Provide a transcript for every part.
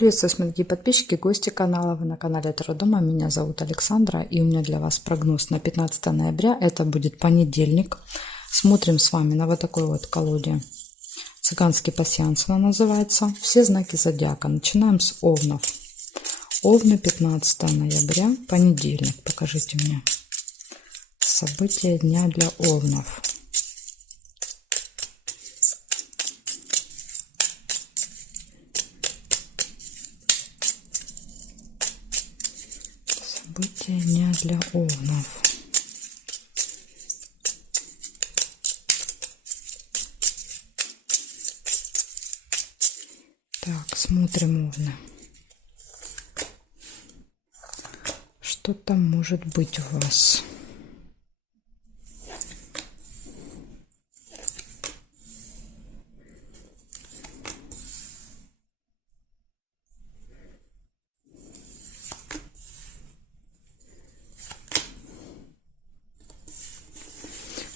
Приветствую, мои дорогие подписчики, гости канала. Вы на канале Таро Дома. Меня зовут Александра, и у меня для вас прогноз на 15 ноября. Это будет понедельник. Смотрим с вами на вот такой вот колоде. Цыганский пасьянс она называется. Все знаки зодиака. Начинаем с овнов. Овны, 15 ноября, понедельник. Покажите мне события дня для овнов. События дня для овнов. Так, смотрим овны. Что там может быть у вас?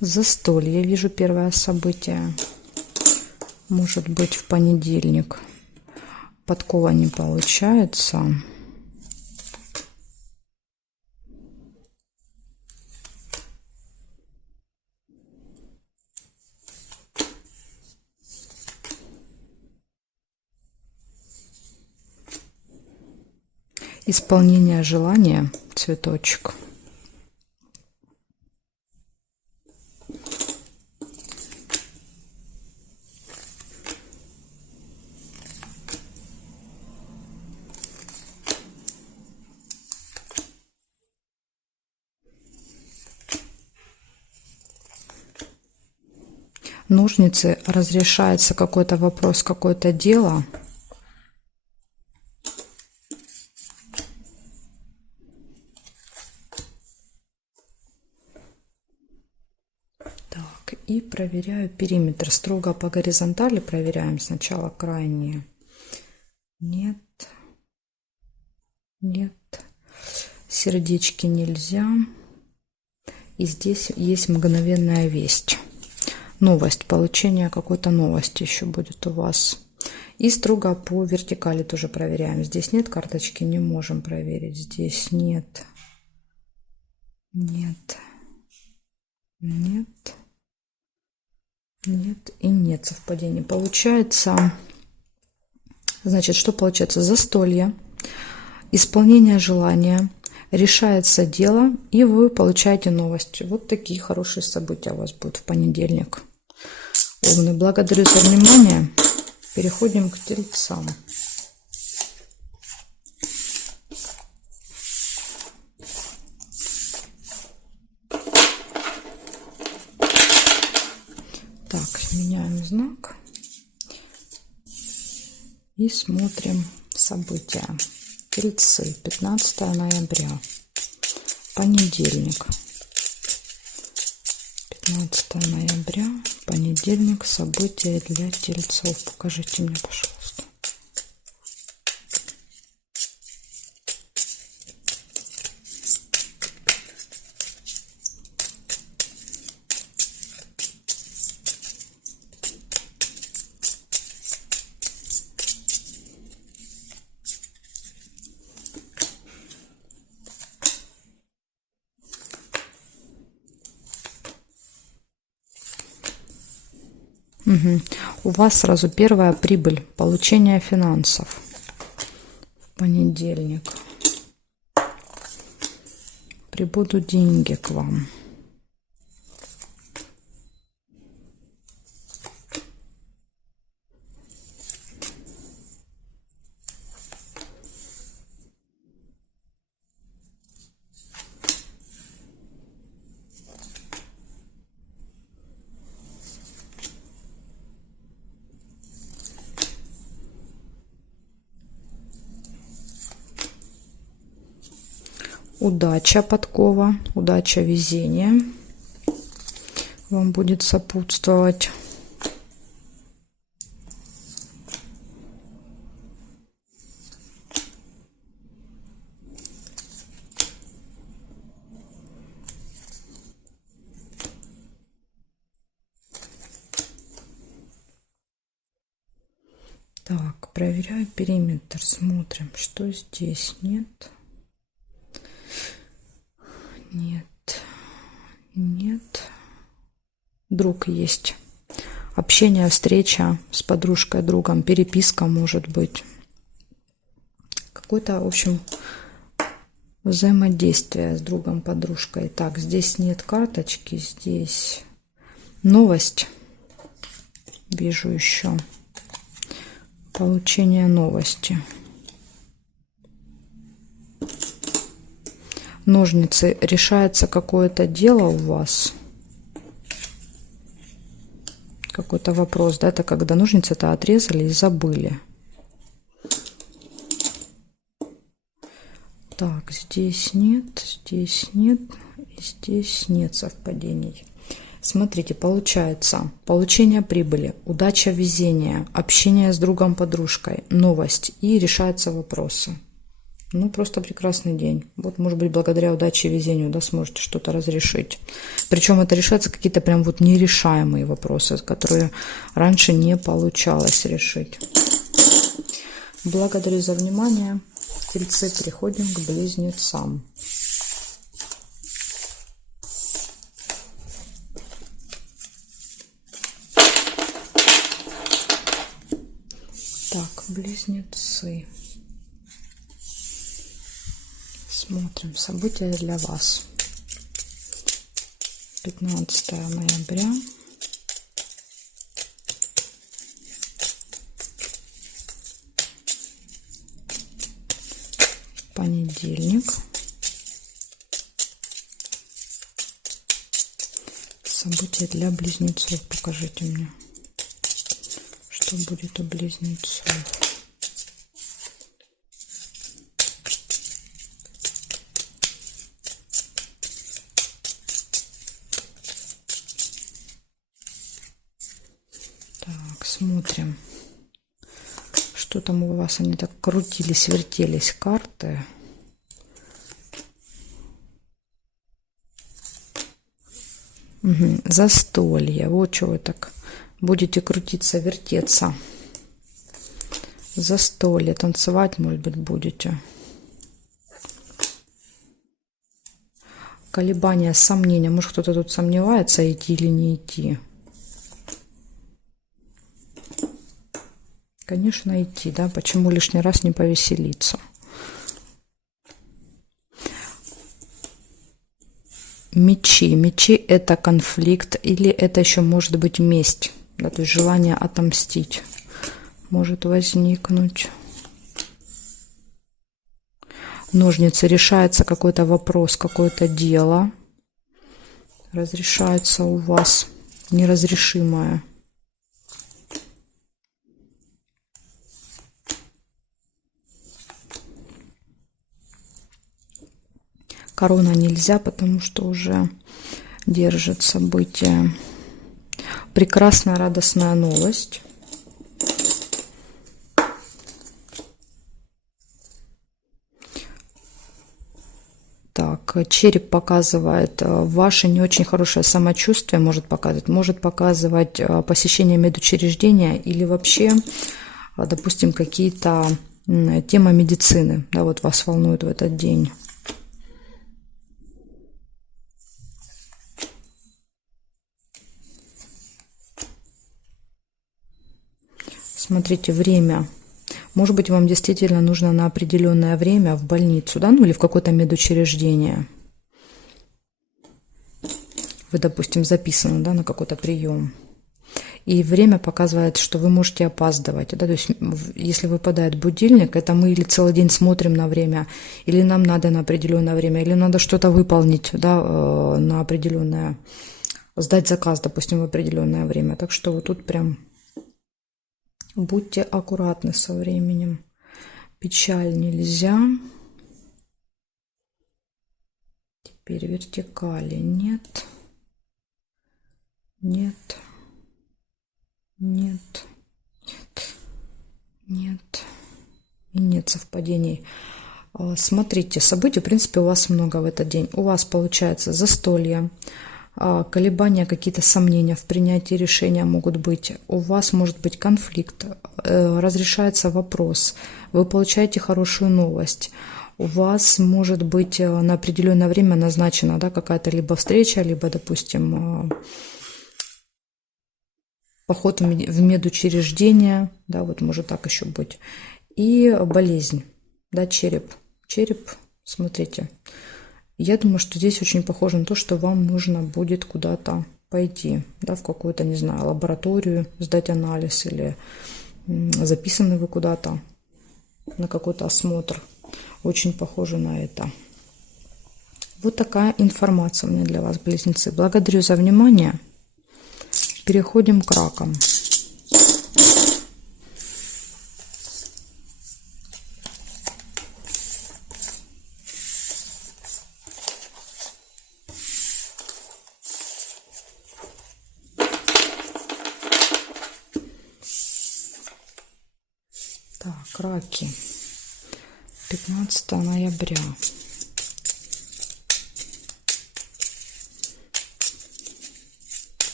Застолье, вижу первое событие. Может быть в понедельник. Подкова не получается. Исполнение желания, цветочек. Ножницы, разрешается какой-то вопрос, какое-то дело. Так, и проверяю периметр. Строго по горизонтали проверяем сначала крайние. Нет. Нет. Сердечки нельзя. И здесь есть мгновенная весть. Новость, получение какой-то новости еще будет у вас. И строго по вертикали тоже проверяем. Здесь нет карточки, не можем проверить. Здесь нет. Нет. Нет. Нет и нет совпадений. Получается, значит, что получается? Застолье, исполнение желания, решается дело, и вы получаете новости. Вот такие хорошие события у вас будут в понедельник. Овны, благодарю за внимание. Переходим к тельцам. Так, меняем знак и смотрим события. Тельцы, 15 ноября, понедельник. 15 ноября, понедельник, события для тельцов. Покажите мне, пожалуйста. Угу. У вас сразу первая прибыль, получение финансов в понедельник. Прибудут деньги к вам. Удача, подкова, удача, везение вам будет сопутствовать. Так, проверяю периметр, смотрим, что здесь. Нет. Нет. Нет. Друг есть. Общение, встреча с подружкой, другом, переписка может быть. Какое-то, в общем, взаимодействие с другом, подружкой. Так, здесь нет карточки, здесь новость. Вижу еще. Получение новости. Ножницы. Решается какое-то дело у вас. Какой-то вопрос, да, это когда ножницы-то отрезали и забыли. Так, здесь нет, и здесь нет совпадений. Смотрите, получается получение прибыли, удача, везение, общение с другом, подружкой, новость и решаются вопросы. Ну, просто прекрасный день. Вот, может быть, благодаря удаче и везению, да, сможете что-то разрешить. Причем это решаются какие-то прям вот нерешаемые вопросы, которые раньше не получалось решить. Благодарю за внимание. Тельцы, переходим к близнецам. Так, близнецы. Смотрим события для вас. 15 ноября. Понедельник. События для близнецов. Покажите мне, что будет у близнецов. Так, смотрим, что там у вас. Они так крутились, вертелись, карты. Угу. Застолье. Вот что вы так будете крутиться, вертеться. Застолье. Танцевать, может быть, будете. Колебания, сомнения. Может, кто-то тут сомневается, идти или не идти. Конечно, идти, да? Почему лишний раз не повеселиться? Мечи. Мечи – это конфликт, или это еще может быть месть, да, то есть желание отомстить может возникнуть. Ножницы. Решается какой-то вопрос, какое-то дело. Разрешается у вас неразрешимое. Корона нельзя, потому что уже держит событие. Прекрасная, радостная новость. Так, череп показывает ваше не очень хорошее самочувствие, может показывать посещение медучреждения или вообще, допустим, какие-то темы медицины, да, вот вас волнуют в этот день. Смотрите, время. Может быть, вам действительно нужно на определенное время в больницу, да, ну или в какое-то медучреждение. Вы, допустим, записаны, да, на какой-то прием. И время показывает, что вы можете опаздывать. Да, то есть, если выпадает будильник, это мы или целый день смотрим на время, или нам надо на определенное время, или надо что-то выполнить, да, на определенное, сдать заказ, допустим, в определенное время. Так что вот тут прям будьте аккуратны со временем. Печаль нельзя. Теперь вертикали нет. Нет. Нет. Нет. И нет совпадений. Смотрите, событий, в принципе, у вас много в этот день. У вас получается застолье, колебания, какие-то сомнения в принятии решения могут быть. У вас может быть конфликт, разрешается вопрос, вы получаете хорошую новость. У вас может быть на определенное время назначена, да, какая-то либо встреча, либо, допустим, поход в медучреждение, да, вот может так еще быть. И болезнь, да, череп. Череп, смотрите. Я думаю, что здесь очень похоже на то, что вам нужно будет куда-то пойти, да, в какую-то, не знаю, лабораторию, сдать анализ, или записаны вы куда-то на какой-то осмотр. Очень похоже на это. Вот такая информация у меня для вас, близнецы. Благодарю за внимание. Переходим к ракам. Так, раки. 15 ноября.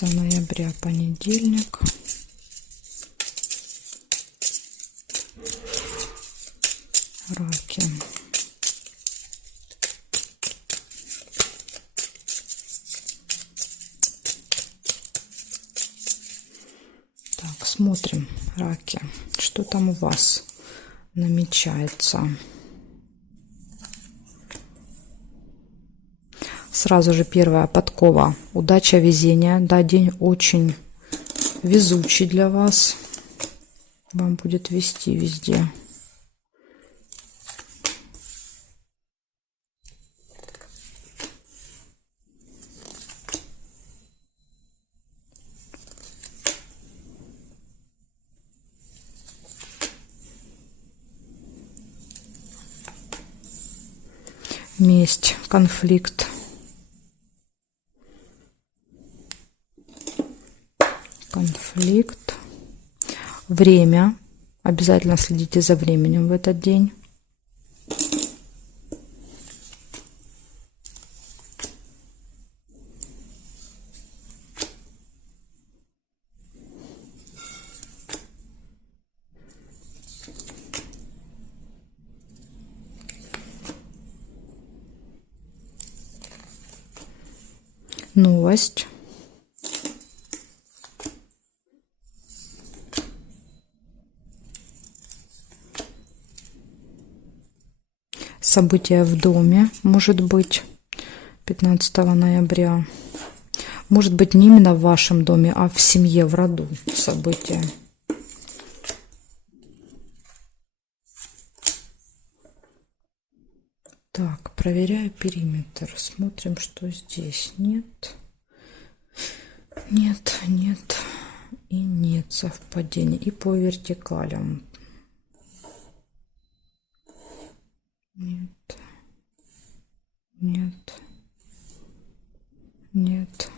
Ноября, понедельник. Раки. Так, смотрим, раки. Что там у вас намечается? Сразу же первая подкова. Удача, везение. Да, день очень везучий для вас. Вам будет везти везде. Месть, конфликт. Конфликт. Время. Обязательно следите за временем в этот день. Новость. Событие в доме, может быть, 15 ноября. Может быть, не именно в вашем доме, а в семье, в роду события. Так, проверяю периметр. Смотрим, что здесь. Нет. Нет, нет и нет совпадений. И по вертикалям. Нет. Нет. Нет.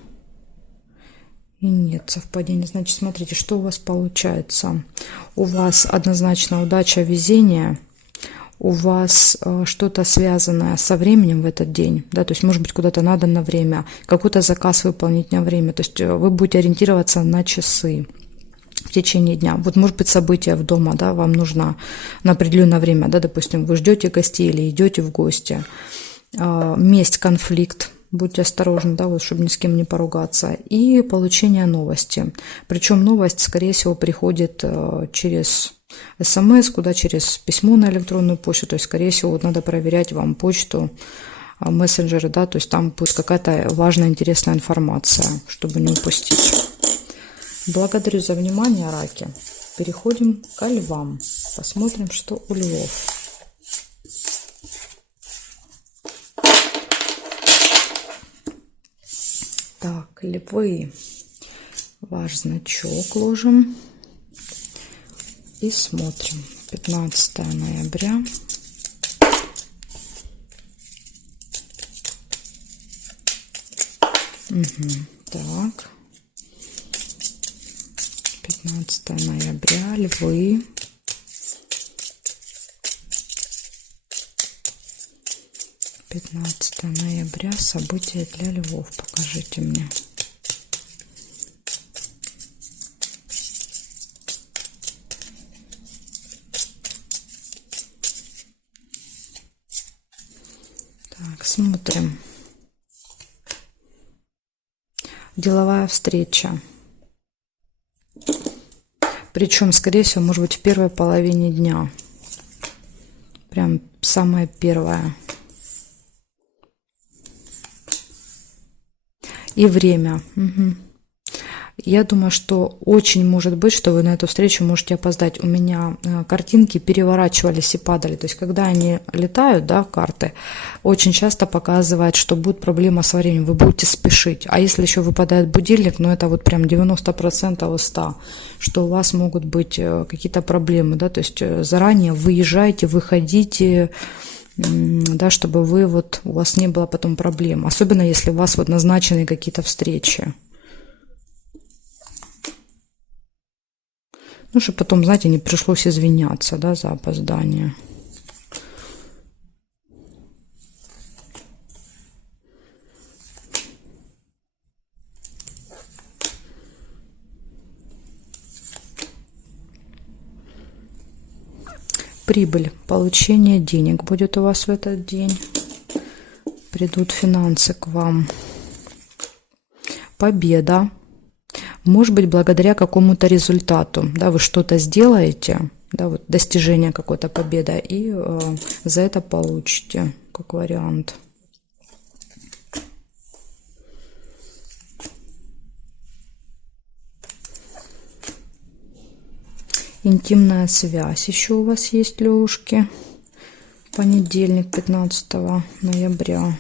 И нет совпадений. Значит, смотрите, что у вас получается. У вас однозначно удача, везение. У вас что-то связанное со временем в этот день, да, то есть, может быть, куда-то надо на время, какой-то заказ выполнить на время, то есть вы будете ориентироваться на часы в течение дня. Вот, может быть, событие в дома, да, вам нужно на определенное время, да, допустим, вы ждете гостей или идете в гости. Месть, конфликт, будьте осторожны, да, вот, чтобы ни с кем не поругаться. И получение новости. Причем новость, скорее всего, приходит через СМС, куда через письмо на электронную почту, то есть, скорее всего, вот надо проверять вам почту, мессенджеры, да, то есть там будет какая-то важная, интересная информация, чтобы не упустить. Благодарю за внимание, раки. Переходим к львам. Посмотрим, что у львов. Так, львы. Ваш значок ложим. И смотрим. 15 ноября. Так. 15 ноября. Львы. 15 ноября. События для львов. Покажите мне. Так, смотрим. Деловая встреча. Причем, скорее всего, может быть, в первой половине дня. Прям самая первая. И время. Угу. Я думаю, что очень может быть, что вы на эту встречу можете опоздать. У меня картинки переворачивались и падали. То есть, когда они летают, да, карты, очень часто показывает, что будет проблема с временем. Вы будете спешить. А если еще выпадает будильник, ну это вот прям 90% из 100, что у вас могут быть какие-то проблемы, да, то есть заранее выезжайте, выходите, да, чтобы вы вот, у вас не было потом проблем. Особенно, если у вас вот назначены какие-то встречи. Ну, чтобы потом, знаете, не пришлось извиняться, да, за опоздание. Прибыль, получение денег будет у вас в этот день. Придут финансы к вам. Победа. Может быть, благодаря какому-то результату, да, вы что-то сделаете, да, вот достижение какой-то победы, и за это получите, как вариант. Интимная связь еще у вас есть, левушки. Понедельник, 15 ноября.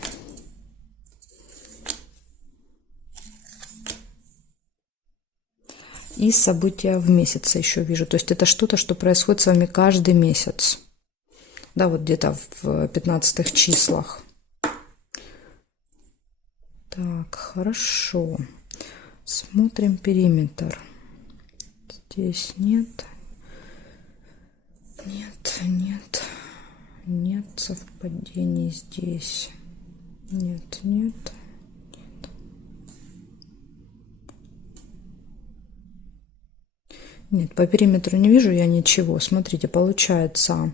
И события в месяц еще вижу. То есть это что-то, что происходит с вами каждый месяц. Да, вот где-то в 15 числах. Так, хорошо. Смотрим периметр. Здесь нет. Нет совпадений здесь. Нет. Нет, по периметру не вижу я ничего. Смотрите, получается,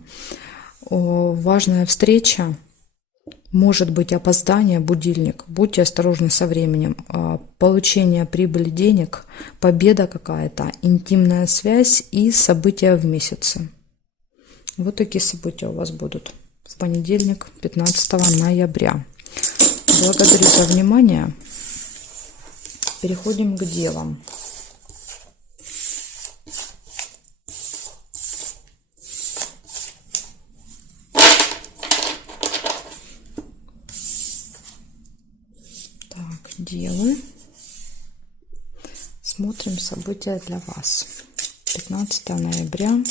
важная встреча, может быть опоздание, будильник. Будьте осторожны со временем. Получение прибыли, денег, победа какая-то, интимная связь и события в месяце. Вот такие события у вас будут в понедельник, 15 ноября. Благодарю за внимание. Переходим к делам. Девы. Смотрим события для вас. 15 ноября.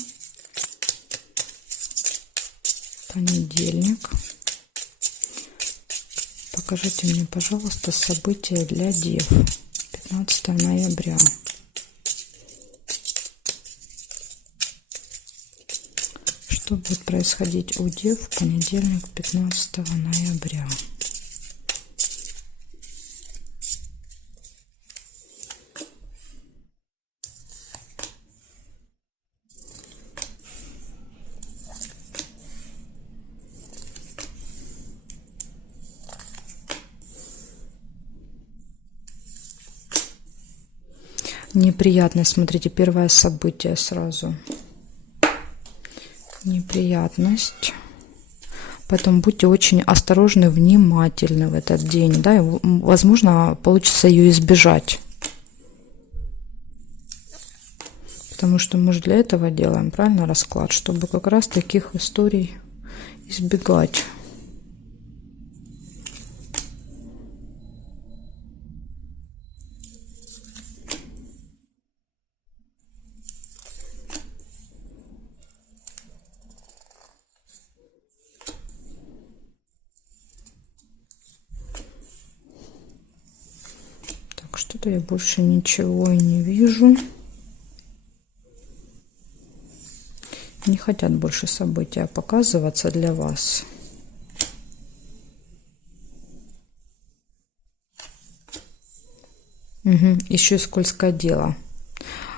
Понедельник. Покажите мне, пожалуйста, события для дев. 15 ноября. Что будет происходить у дев в понедельник, 15 ноября? Неприятность. Смотрите, первое событие сразу. Неприятность. Поэтому будьте очень осторожны, внимательны в этот день. Да, и, возможно, получится ее избежать. Потому что мы же для этого делаем, правильно, расклад, чтобы как раз таких историй избегать. Что-то я больше ничего и не вижу. Не хотят больше события показываться для вас. Угу. Еще и скользкое дело.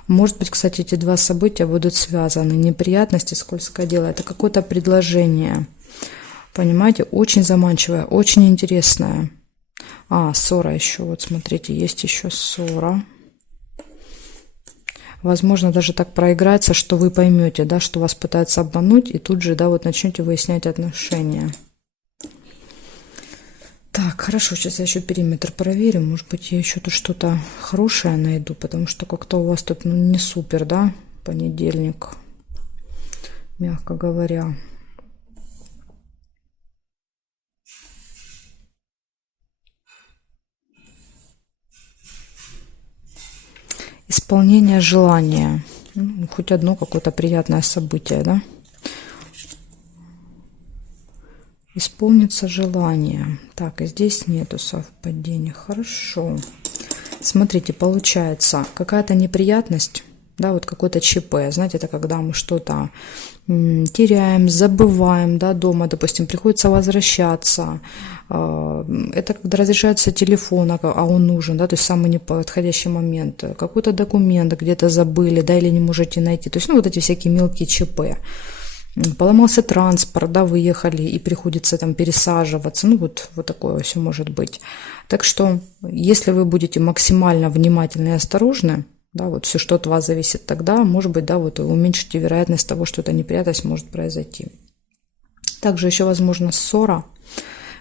Может быть, кстати, эти два события будут связаны. Неприятности, скользкое дело. Это какое-то предложение. Понимаете? Очень заманчивое, очень интересное. Ссора еще. Вот смотрите, есть еще ссора. Возможно, даже так проиграется, что вы поймете, да, что вас пытаются обмануть, и тут же, да, вот начнете выяснять отношения. Так, хорошо, сейчас я еще периметр проверю. Может быть, я еще тут что-то хорошее найду, потому что как-то у вас тут не супер, да, понедельник, мягко говоря. Исполнение желания. Хоть одно какое-то приятное событие, да? Исполнится желание. Так, и здесь нету совпадения. Хорошо. Смотрите, получается какая-то неприятность, да, вот какой-то ЧП. Знаете, это когда мы что-то теряем, забываем, да, дома, допустим, приходится возвращаться. Это когда разряжается телефон, а он нужен, да, то есть самый неподходящий момент. Какой-то документ где-то забыли, да, или не можете найти. То есть, вот эти всякие мелкие ЧП. Поломался транспорт, да, выехали и приходится там пересаживаться. Вот такое все может быть. Так что, если вы будете максимально внимательны и осторожны, да, вот все, что от вас зависит, тогда, может быть, да, вот уменьшите вероятность того, что эта неприятность может произойти. Также еще возможно ссора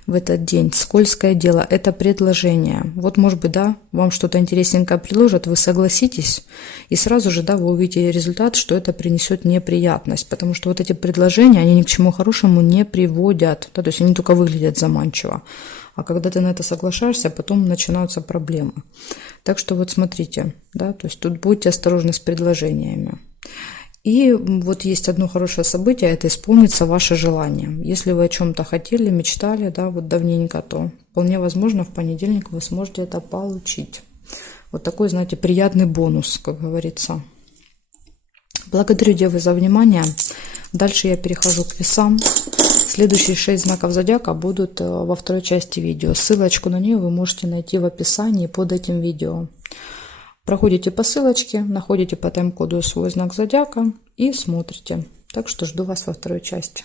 в этот день. Скользкое дело – это предложение. Вот, может быть, да, вам что-то интересненькое предложат, вы согласитесь, и сразу же, да, вы увидите результат, что это принесет неприятность, потому что вот эти предложения, они ни к чему хорошему не приводят, да, то есть они только выглядят заманчиво. А когда ты на это соглашаешься, потом начинаются проблемы. Так что вот смотрите, да, то есть тут будьте осторожны с предложениями. И вот есть одно хорошее событие, это исполнится ваше желание. Если вы о чем-то хотели, мечтали, да, вот давненько, то вполне возможно в понедельник вы сможете это получить. Вот такой, знаете, приятный бонус, как говорится. Благодарю, девы, за внимание. Дальше я перехожу к весам. Следующие 6 знаков зодиака будут во второй части видео. Ссылочку на нее вы можете найти в описании под этим видео. Проходите по ссылочке, находите по тайм-коду свой знак зодиака и смотрите. Так что жду вас во второй части.